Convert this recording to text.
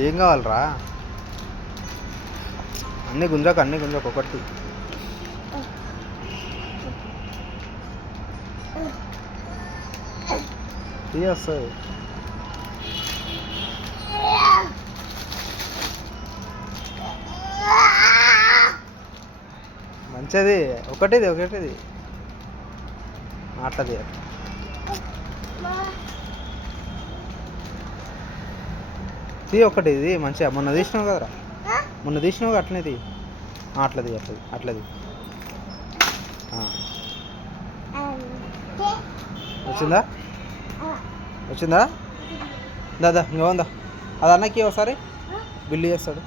ఏం కావాలరా? అన్నీ గుంజకు ఒకటి వస్తుంది. మంచిది. ఒకటిది అట్లది ఒకటి ఇది మంచిగా మొన్న తీసినావు కదరా, అట్లనేది అట్లది వచ్చిందా దాదా ఇంకా ఉందా? అది అన్నకి ఒకసారి బిల్లు చేస్తాడు.